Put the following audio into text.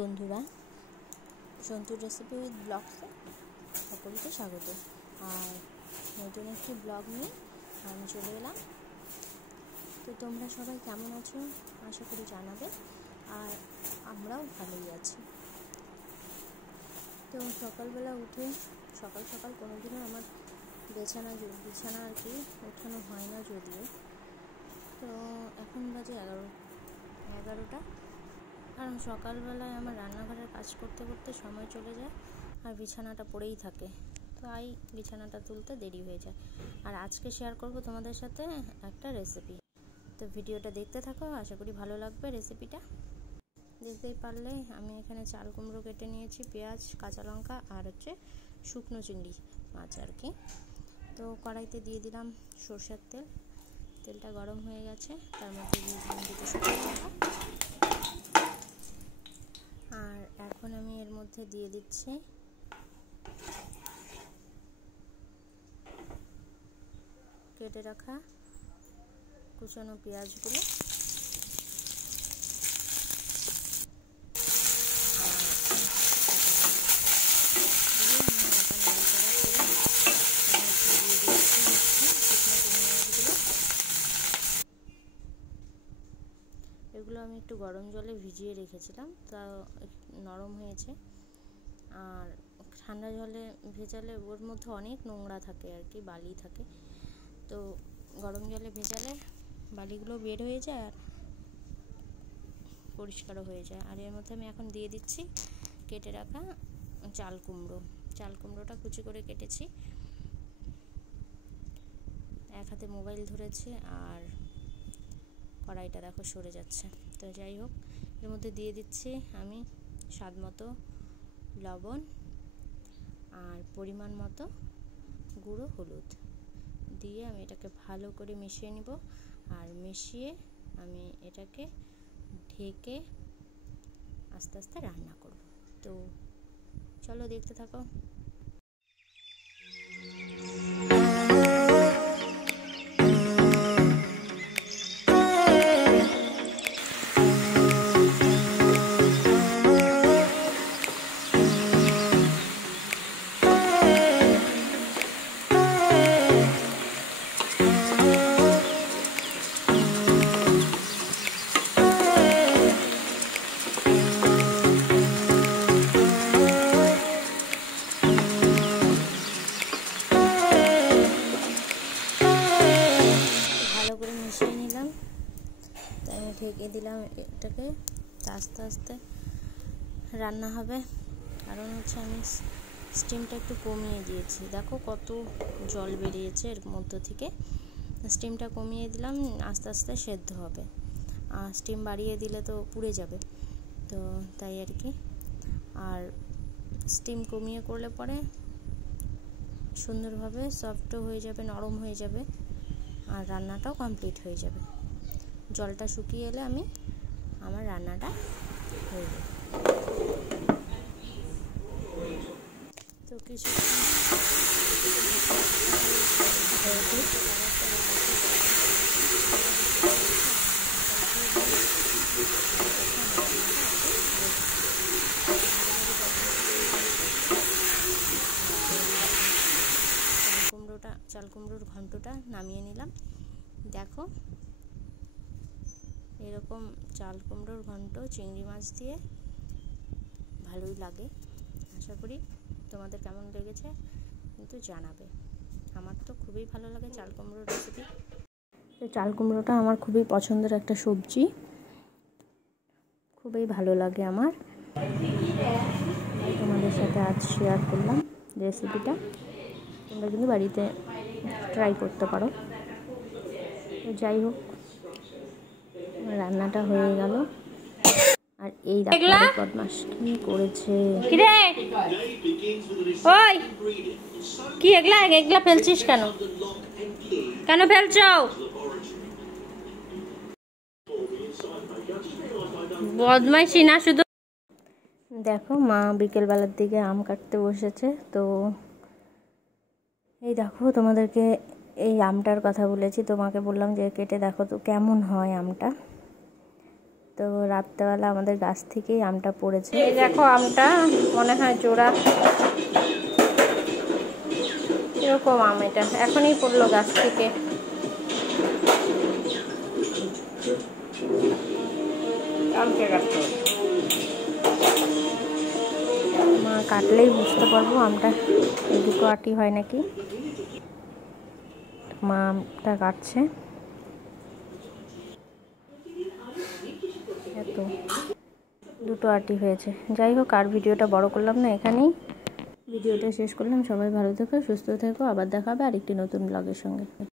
বন্ধুরা, santoor recipe with ব্লগসে সকলকে স্বাগত। আর নতুন একটি ব্লগ নিয়ে আমি চলে এলাম। তো তোমরা সবাই কেমন আছো আশা করি জানাবে, আর আমরাও ভালোই আছি। তো সকালবেলা উঠে সকাল সকাল কোনোদিনও আমার বিছানা আর কি ওঠানো হয় না যদিও। তো এখন বাজে 11টা, কারণ সকালবেলায় আমার রান্নাঘরের কাজ করতে করতে সময় চলে যায় আর বিছানাটা পড়েই থাকে, তাই বিছানাটা তুলতে দেরি হয়ে যায়। আর আজকে শেয়ার করব তোমাদের সাথে একটা রেসিপি। তো ভিডিওটা দেখতে থাকো, আশা করি ভালো লাগবে রেসিপিটা। দেখতেই পারলে আমি এখানে চাল কুমড়ো কেটে নিয়েছি, পেঁয়াজ, কাঁচা লঙ্কা আর শুকনো চিংড়ি মাছ আর কি। তো কড়াইতে দিয়ে দিলাম সরষের তেল। তেলটা গরম হয়ে গেছে, তার মধ্যে দিয়ে দিলাম দুটো শুকনো লঙ্কা। আর এখন আমি এর মধ্যে দিয়ে দিচ্ছি কেটে রাখা কুচানো পেঁয়াজগুলো। এগুলো আমি একটু গরম জলে ভিজিয়ে রেখেছিলাম, তা নরম হয়েছে। আর ঠান্ডা জলে ভেজালে ওর মধ্যে অনেক নোংরা থাকে আর কি, বালি থাকে। তো গরম জলে ভেজালে বালিগুলো বের হয়ে যায় আর পরিষ্কারও হয়ে যায়। আর এর মধ্যে আমি এখন দিয়ে দিচ্ছি কেটে রাখা চাল কুমড়োটা কুচি করে কেটেছি। এক হাতে মোবাইল ধরেছি আর কড়াইটা দেখো সরে যাচ্ছে। তো যাই হোক, এর মধ্যে দিয়ে দিচ্ছি আমি স্বাদ মতো লবণ আর পরিমাণ মতো গুঁড়ো হলুদ দিয়ে আমি এটাকে ভালো করে মিশিয়ে নিব। আর মিশিয়ে আমি এটাকে ঢেকে আস্তে আস্তে রান্না করব। তো চলো দেখতে থাকো। মিশিয়ে নিলাম, তাই আমি ঢেকে দিলাম এটাকে। আস্তে আস্তে রান্না হবে, কারণ আমি স্টিমটা একটু কমিয়ে দিয়েছি। দেখো কত জল বেরিয়েছে এর মধ্য থেকে। স্টিমটা কমিয়ে দিলাম, আস্তে আস্তে সেদ্ধ হবে। আর স্টিম বাড়িয়ে দিলে তো পুড়ে যাবে, তো তাই আর কি। আর স্টিম কমিয়ে করলে পরে সুন্দরভাবে সফটও হয়ে যাবে, নরম হয়ে যাবে, আর রান্নাটাও কমপ্লিট হয়ে যাবে। জলটা শুকিয়ে এলে আমার রান্নাটা হয়ে যাবে। তো কিছু চাল কুমড়োর ঘন্টটা নামিয়ে নিলাম। দেখো এরকম চাল কুমড়োর ঘন্ট চিংড়ি মাছ দিয়ে ভালোই লাগে। আশা করি তোমাদের কেমন লেগেছে কিন্তু জানাবে। আমার তো খুবই ভালো লাগে চাল কুমড়োর রেসিপি। তো চাল কুমড়োটা আমার খুবই পছন্দের একটা সবজি, খুবই ভালো লাগে আমার। তোমাদের সাথে আজ শেয়ার করলাম রেসিপিটা, তোমরা কিন্তু বাড়িতে ট্রাই করতে পারো। তো যাই হোক, রান্নাটা হয়ে গেল। আর এই দেখো বদমাস কি করেছে। ওই কি এগুলা এগুলা ফেলছিস কেন? কেন ফেলছ? বদমাইশি না শুধু। দেখো মা বিকেলবেলার দিকে আম কাটতে বসেছে। তো এই দেখো, তোমাদেরকে এই আমটার কথা বলেছি, তোমাকে বললাম যে কেটে দেখো তো কেমন হয় আমটা। তো রাত্রেবেলা আমাদের গাছ থেকেই আমটা পড়েছে। এই দেখো আমটা মনে হয় জোড়া এরকম আম, এটা এখনই পড়লো গাছ থেকে। মা কাটলেই বুঝতে পারবো আমটা দুটো আটি হয় নাকি। মা আমটা কাটছে। এত দুটো আটি হয়েছে। যাই হোক, আর ভিডিওটা বড় করলাম না, এখানেই ভিডিওটা শেষ করলাম। সবাই ভালো থেকো, সুস্থ থেকো, আবার দেখা হবে আরেকটি নতুন ব্লগের সঙ্গে।